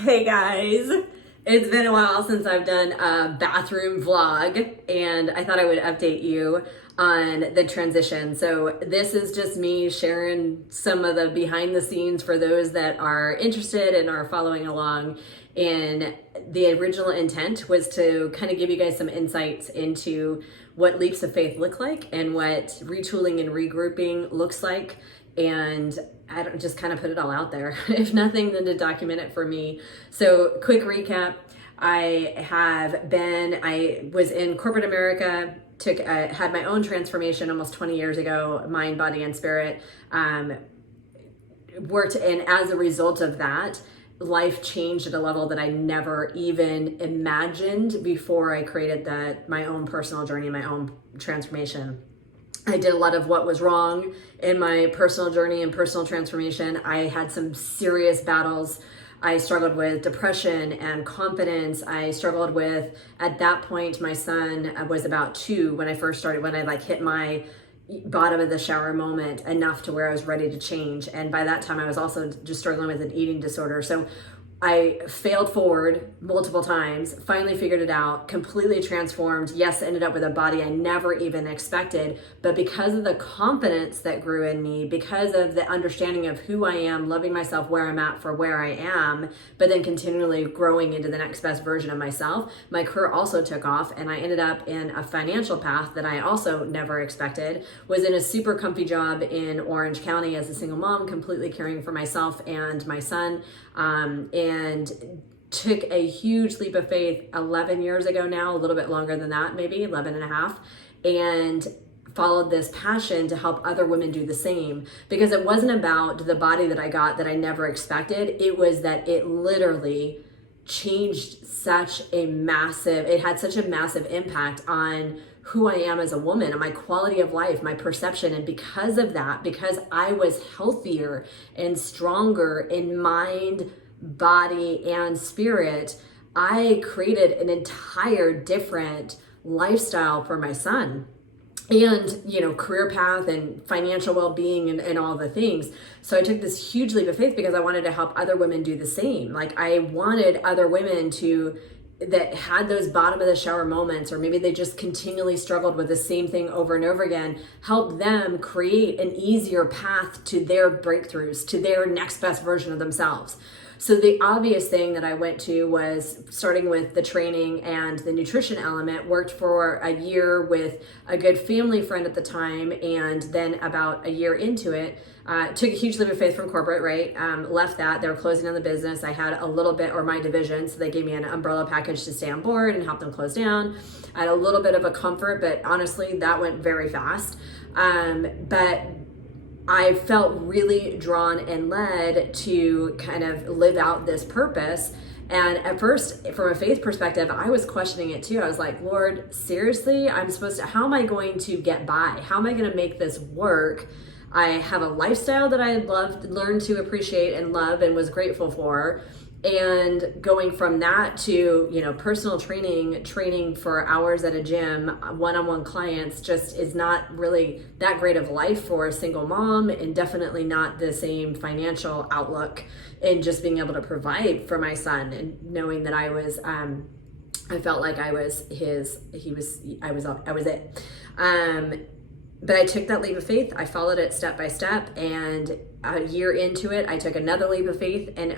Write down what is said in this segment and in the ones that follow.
Hey guys, it's been a while since I've done a bathroom vlog, and I thought I would update you on the transition. So, this is just me sharing some of the behind the scenes for those that are interested and are following along. And the original intent was to kind of give you guys some insights into what leaps of faith look like and what retooling and regrouping looks like. And I don't just kind of put it all out there. If nothing, then to document it for me. So, quick recap. I was in corporate America, had my own transformation almost 20 years ago, mind, body, and spirit. Worked, and as a result of that, life changed at a level that I never even imagined before I created my own personal journey, my own transformation. I did a lot of what was wrong in my personal journey and personal transformation. I had some serious battles. I struggled with depression and confidence. I struggled with, at that point, my son was about 2 when I hit my bottom of the shower moment enough to where I was ready to change. And by that time, I was also just struggling with an eating disorder. So I failed forward multiple times, finally figured it out, completely transformed. Yes, ended up with a body I never even expected, but because of the confidence that grew in me, because of the understanding of who I am, loving myself where I'm at for where I am, but then continually growing into the next best version of myself, my career also took off, and I ended up in a financial path that I also never expected. Was in a super comfy job in Orange County as a single mom, completely caring for myself and my son. And took a huge leap of faith 11 years ago now, a little bit longer than that, maybe 11 and a half, and followed this passion to help other women do the same, because it wasn't about the body that I got that I never expected. It was that it literally changed it had such a massive impact on who I am as a woman and my quality of life, my perception. And because of that, because I was healthier and stronger in mind, body, and spirit, I created an entire different lifestyle for my son. And, career path and financial well-being and all the things. So I took this huge leap of faith because I wanted to help other women do the same. Like, I wanted other women that had those bottom of the shower moments, or maybe they just continually struggled with the same thing over and over again, help them create an easier path to their breakthroughs, to their next best version of themselves. So the obvious thing that I went to was starting with the training and the nutrition element. Worked for a year with a good family friend at the time, and then about a year into it, took a huge leap of faith from corporate, right? Left that. They were closing down the business. I had a little bit, or my division, so they gave me an umbrella package to stay on board and help them close down. I had a little bit of a comfort, but honestly, that went very fast. But I felt really drawn and led to kind of live out this purpose. And at first, from a faith perspective, I was questioning it too. I was like, Lord, seriously, how am I going to get by? How am I going to make this work? I have a lifestyle that I learned to appreciate and love and was grateful for. And going from that to, personal training for hours at a gym, one-on-one clients, just is not really that great of life for a single mom, and definitely not the same financial outlook in just being able to provide for my son, and knowing that I felt like I was it. But I took that leap of faith. I followed it step by step, and a year into it, I took another leap of faith and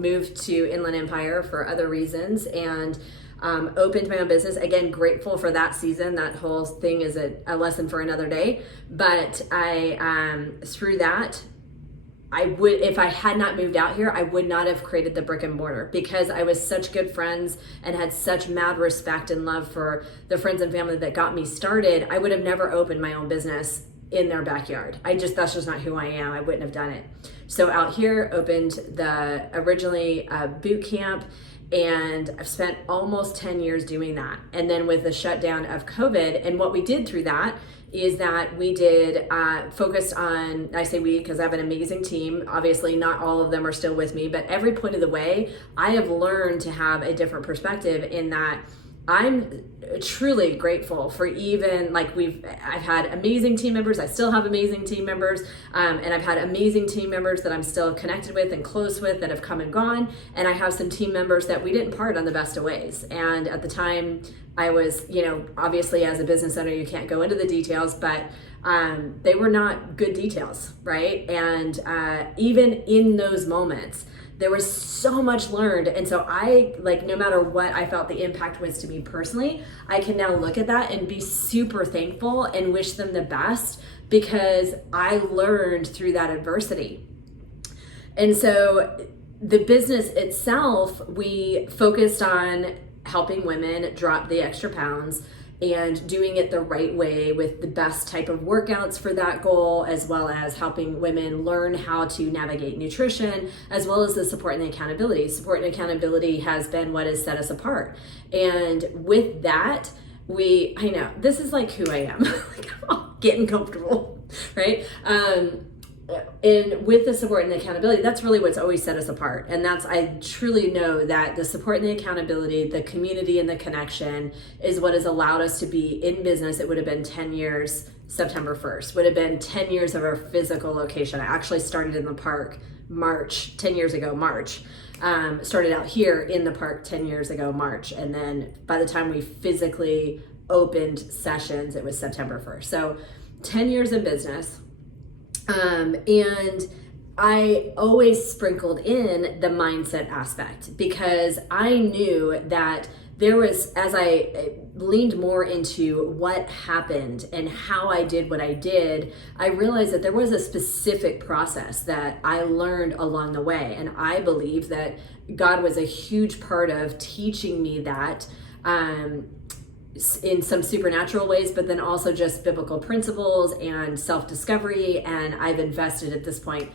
moved to Inland Empire for other reasons, and opened my own business. Again, grateful for that season. That whole thing is a lesson for another day. But through that, if I had not moved out here, I would not have created the brick and mortar, because I was such good friends and had such mad respect and love for the friends and family that got me started. I would have never opened my own business in their backyard. That's just not who I am. I wouldn't have done it. So out here, opened originally boot camp, and I've spent almost 10 years doing that. And then with the shutdown of COVID, and what we did through that is that we did focus on, I say we because I have an amazing team. Obviously, not all of them are still with me, but every point of the way, I have learned to have a different perspective, in that I'm truly grateful for, even like I've had amazing team members. I still have amazing team members, and I've had amazing team members that I'm still connected with and close with that have come and gone. And I have some team members that we didn't part on the best of ways. And at the time, I was, obviously as a business owner, you can't go into the details, but they were not good details, right? And even in those moments, there was so much learned. And so I, like, no matter what I felt the impact was to me personally, I can now look at that and be super thankful and wish them the best, because I learned through that adversity. And so the business itself, we focused on helping women drop the extra pounds and doing it the right way with the best type of workouts for that goal, as well as helping women learn how to navigate nutrition, as well as the support and the accountability. Support and accountability has been what has set us apart. And with that, I know, this is like who I am, like, I'm getting comfortable, right? And with the support and the accountability, that's really what's always set us apart. And I truly know that the support and the accountability, the community and the connection is what has allowed us to be in business. It would have been 10 years, September 1st, would have been 10 years of our physical location. I actually started in the park 10 years ago, March. Started out here in the park 10 years ago, March. And then by the time we physically opened sessions, it was September 1st. So 10 years in business. And I always sprinkled in the mindset aspect, because I knew that there was, as I leaned more into what happened and how I did what I did, I realized that there was a specific process that I learned along the way. And I believe that God was a huge part of teaching me that, in some supernatural ways, but then also just biblical principles and self-discovery. And I've invested at this point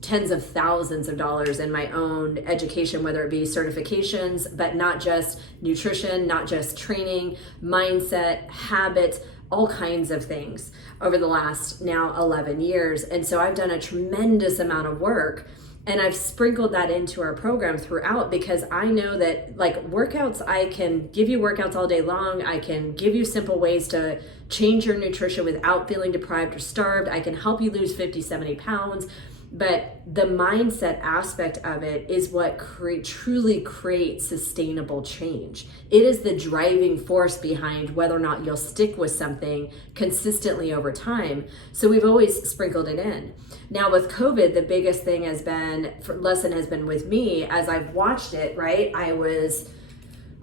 tens of thousands of dollars in my own education, whether it be certifications, but not just nutrition, not just training, mindset, habits, all kinds of things over the last now 11 years. And so I've done a tremendous amount of work. And I've sprinkled that into our program throughout, because I know that, like, workouts, I can give you workouts all day long. I can give you simple ways to change your nutrition without feeling deprived or starved. I can help you lose 50, 70 pounds. But the mindset aspect of it is what truly creates sustainable change. It is the driving force behind whether or not you'll stick with something consistently over time. So we've always sprinkled it in. Now with COVID, the biggest thing lesson has been with me as I've watched it, right?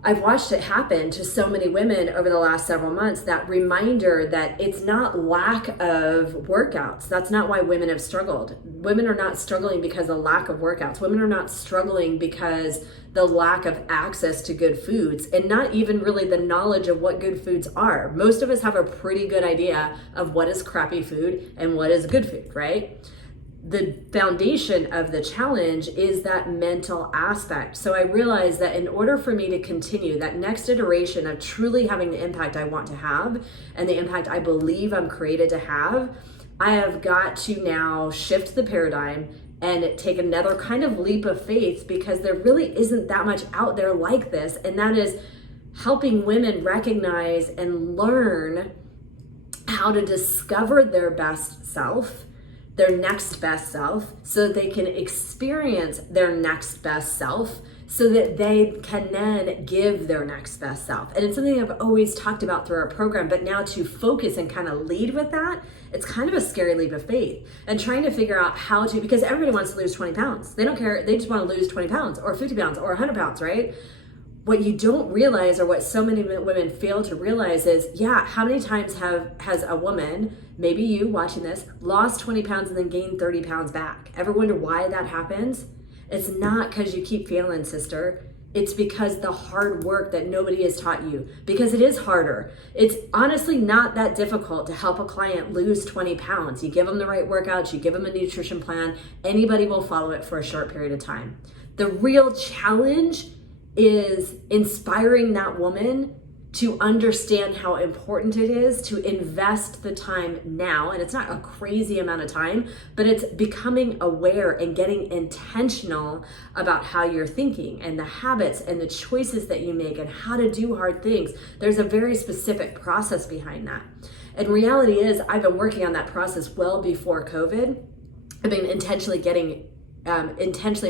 I've watched it happen to so many women over the last several months, that reminder that it's not lack of workouts. That's not why women have struggled. Women are not struggling because of lack of workouts. Women are not struggling because the lack of access to good foods, and not even really the knowledge of what good foods are. Most of us have a pretty good idea of what is crappy food and what is good food, right? The foundation of the challenge is that mental aspect. So I realized that in order for me to continue that next iteration of truly having the impact I want to have and the impact I believe I'm created to have, I have got to now shift the paradigm and take another kind of leap of faith, because there really isn't that much out there like this. And that is helping women recognize and learn how to discover their best self, their next best self, so that they can experience their next best self, so that they can then give their next best self. And it's something I've always talked about through our program, but now to focus and kind of lead with that, it's kind of a scary leap of faith. And trying to figure out how to, because everybody wants to lose 20 pounds. They don't care, they just want to lose 20 pounds or 50 pounds or 100 pounds, right? What you don't realize, or what so many women fail to realize, is, how many times has a woman, maybe you watching this, lost 20 pounds and then gained 30 pounds back? Ever wonder why that happens? It's not because you keep failing, sister. It's because the hard work that nobody has taught you, because it is harder. It's honestly not that difficult to help a client lose 20 pounds. You give them the right workouts, you give them a nutrition plan, anybody will follow it for a short period of time. The real challenge is inspiring that woman to understand how important it is to invest the time now. And it's not a crazy amount of time, but it's becoming aware and getting intentional about how you're thinking and the habits and the choices that you make and how to do hard things. There's a very specific process behind that. And reality is, I've been working on that process well before COVID. I've been intentionally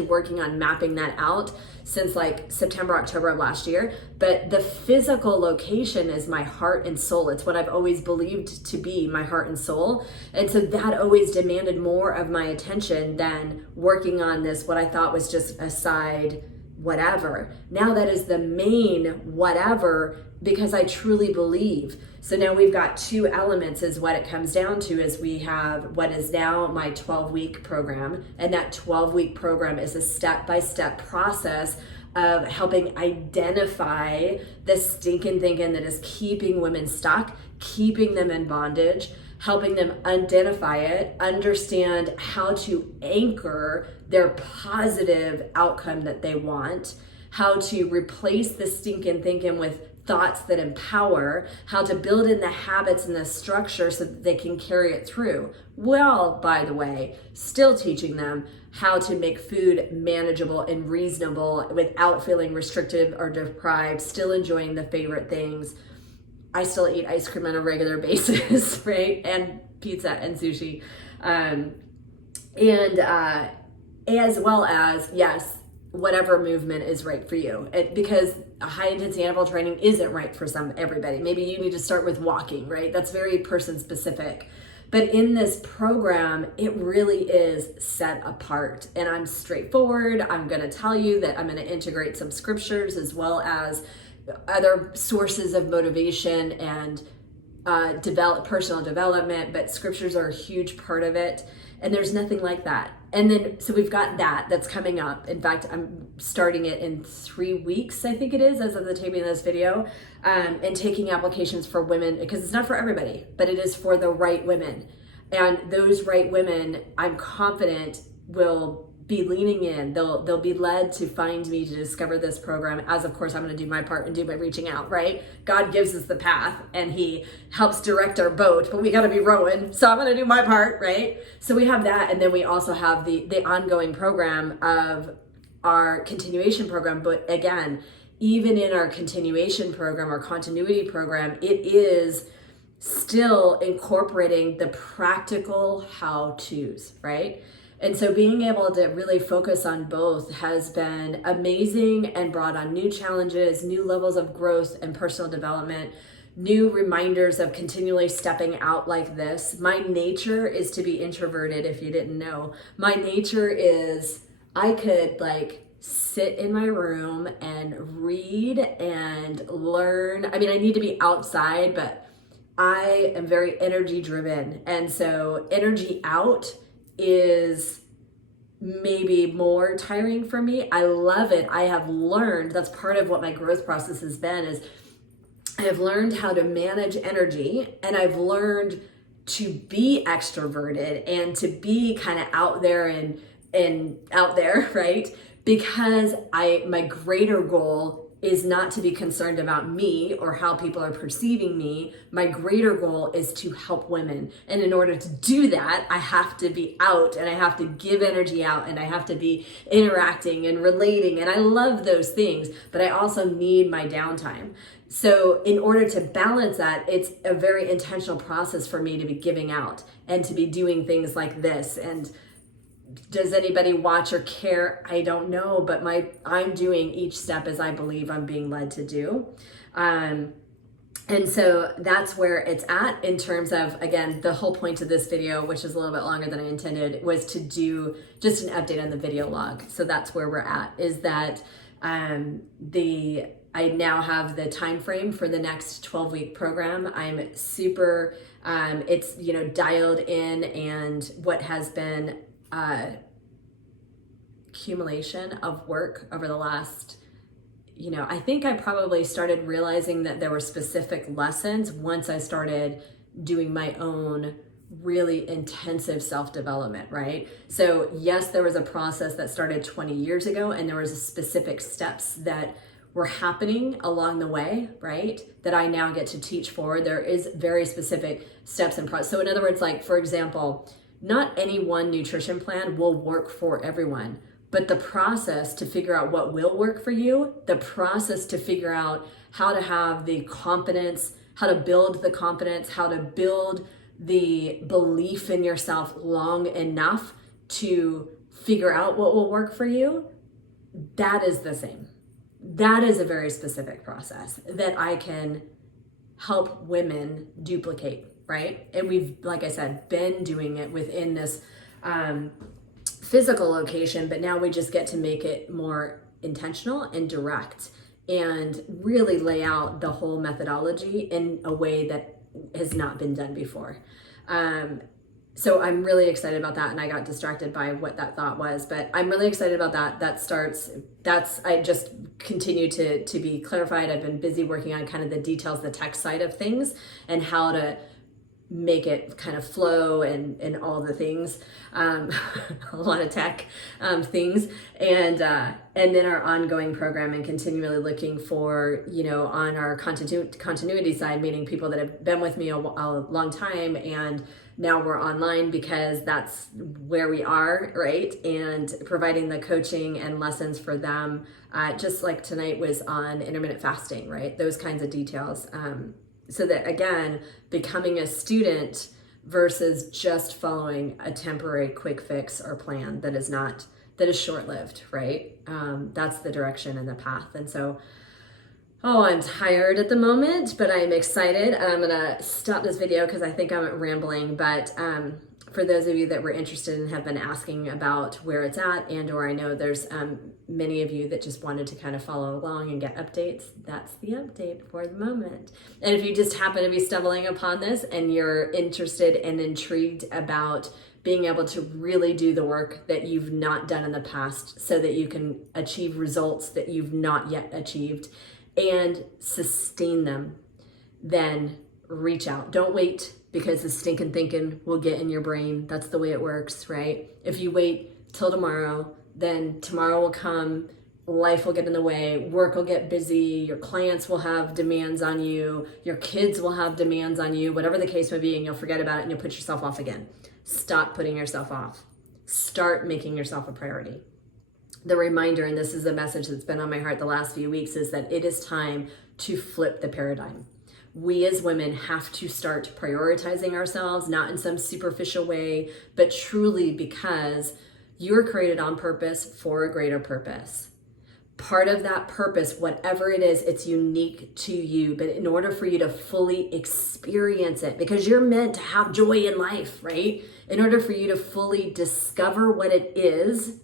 working on mapping that out since like September, October of last year. But the physical location is my heart and soul. It's what I've always believed to be my heart and soul. And so that always demanded more of my attention than working on this, what I thought was just a side whatever. Now that is the main whatever, because I truly believe. So now we've got two elements is what it comes down to. Is we have what is now my 12-week program, and that 12-week program is a step-by-step process of helping identify the stinking thinking that is keeping women stuck, keeping them in bondage, helping them identify it, understand how to anchor their positive outcome that they want, how to replace the stinking thinking with thoughts that empower, how to build in the habits and the structure so that they can carry it through. Well, by the way, still teaching them how to make food manageable and reasonable without feeling restricted or deprived, still enjoying the favorite things. I still eat ice cream on a regular basis, right? And pizza and sushi. As well as, yes, whatever movement is right for you. Because a high intensity interval training isn't right for everybody. Maybe you need to start with walking, right? That's very person specific. But in this program, it really is set apart. And I'm straightforward. I'm going to tell you that I'm going to integrate some scriptures as well as other sources of motivation and personal development, but scriptures are a huge part of it. And there's nothing like that. And then, so we've got that's coming up. In fact, I'm starting it in 3 weeks, I think it is, as of the taping of this video, and taking applications for women, because it's not for everybody, but it is for the right women. And those right women, I'm confident, will be leaning in. They'll be led to find me to discover this program, as of course I'm going to do my part and do my reaching out, right? God gives us the path and he helps direct our boat, but we got to be rowing. So I'm going to do my part, right? So we have that. And then we also have the ongoing program of our continuation program. But again, even in our continuation program, our continuity program, it is still incorporating the practical how-tos, right? And so being able to really focus on both has been amazing and brought on new challenges, new levels of growth and personal development, new reminders of continually stepping out like this. My nature is to be introverted, if you didn't know. My nature is, I could sit in my room and read and learn. I mean, I need to be outside, but I am very energy driven. And so energy out is maybe more tiring for me. I love it. I have learned, that's part of what my growth process has been, is I have learned how to manage energy, and I've learned to be extroverted and to be kind of out there and out there, right? Because my greater goal is not to be concerned about me or how people are perceiving me. My greater goal is to help women. And in order to do that, I have to be out and I have to give energy out and I have to be interacting and relating. And I love those things, but I also need my downtime. So in order to balance that, it's a very intentional process for me to be giving out and to be doing things like this. And does anybody watch or care? I don't know, but I'm doing each step as I believe I'm being led to do. And so that's where it's at in terms of, again, the whole point of this video, which is a little bit longer than I intended, was to do just an update on the video log. So that's where we're at, is that I now have the time frame for the next 12-week program. I'm super, it's, dialed in, and what has been accumulation of work over the last, I think I probably started realizing that there were specific lessons once I started doing my own really intensive self-development, right? So yes, there was a process that started 20 years ago, and there was specific steps that were happening along the way, right? That I now get to teach forward. There is very specific steps and process. So in other words, like for example, not any one nutrition plan will work for everyone, but the process to figure out what will work for you, the process to figure out how to have the confidence, how to build the confidence, how to build the belief in yourself long enough to figure out what will work for you, that is the same. That is a very specific process that I can help women duplicate, right? And we've, like I said, been doing it within this physical location, but now we just get to make it more intentional and direct and really lay out the whole methodology in a way that has not been done before. So I'm really excited about that, and I got distracted by what that thought was, but I'm really excited about that. I just continue to be clarified. I've been busy working on kind of the details, the tech side of things, and how to make it kind of flow and all the things, a lot of tech things, and then our ongoing program, and continually looking for, on our continuity side, meaning people that have been with me a long time, and now we're online because that's where we are, right? And providing the coaching and lessons for them, just like tonight was on intermittent fasting, right? Those kinds of details. So that, again, becoming a student versus just following a temporary quick fix or plan that is short-lived, right? That's the direction and the path. And so, I'm tired at the moment, but I'm excited. I'm gonna stop this video because I think I'm rambling, but for those of you that were interested and have been asking about where it's at, or I know there's many of you that just wanted to kind of follow along and get updates, that's the update for the moment. And if you just happen to be stumbling upon this and you're interested and intrigued about being able to really do the work that you've not done in the past so that you can achieve results that you've not yet achieved and sustain them, then reach out. Don't wait, because the stinking thinking will get in your brain. That's the way it works, right? If you wait till tomorrow, then tomorrow will come, life will get in the way, work will get busy, your clients will have demands on you, your kids will have demands on you, whatever the case may be, and you'll forget about it and you'll put yourself off again. Stop putting yourself off. Start making yourself a priority. The reminder, and this is a message that's been on my heart the last few weeks, is that it is time to flip the paradigm. We as women have to start prioritizing ourselves, not in some superficial way, but truly because you're created on purpose for a greater purpose. Part of that purpose, whatever it is, it's unique to you. But in order for you to fully experience it, because you're meant to have joy in life, right? In order for you to fully discover what it is,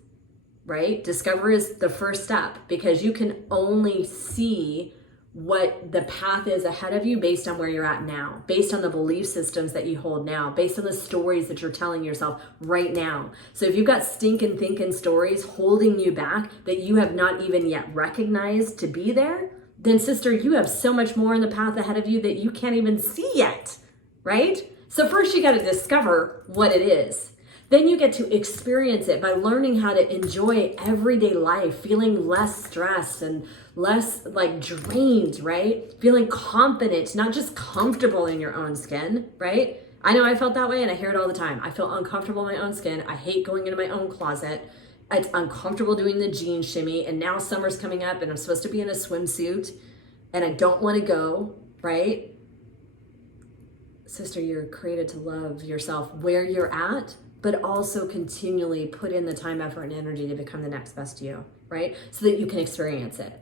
right? Discover is the first step, because you can only see what the path is ahead of you based on where you're at now, based on the belief systems that you hold now, based on the stories that you're telling yourself right now. So if you've got stinking thinking stories holding you back that you have not even yet recognized to be there, then sister, you have so much more in the path ahead of you that you can't even see yet, right? So first you got to discover what it is. Then you get to experience it by learning how to enjoy everyday life, feeling less stressed and less drained, right? Feeling confident, not just comfortable in your own skin, right? I know I felt that way and I hear it all the time. I feel uncomfortable in my own skin. I hate going into my own closet. It's uncomfortable doing the jean shimmy, and now summer's coming up and I'm supposed to be in a swimsuit and I don't want to go, right? Sister, you're created to love yourself where you're at, but also continually put in the time, effort, and energy to become the next best you, right? So that you can experience it.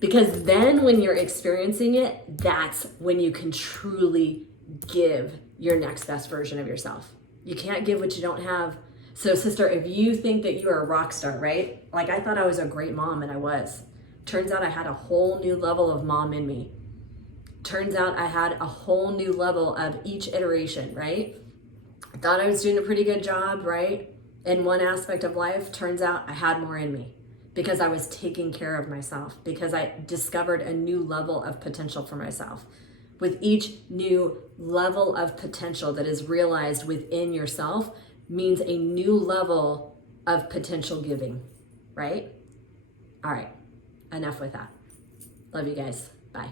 Because then when you're experiencing it, that's when you can truly give your next best version of yourself. You can't give what you don't have. So sister, if you think that you are a rock star, right? Like I thought I was a great mom, and I was. Turns out I had a whole new level of mom in me. Turns out I had a whole new level of each iteration, right? I thought I was doing a pretty good job, right? In one aspect of life, turns out I had more in me because I was taking care of myself, because I discovered a new level of potential for myself. With each new level of potential that is realized within yourself means a new level of potential giving, right? All right, enough with that. Love you guys. Bye.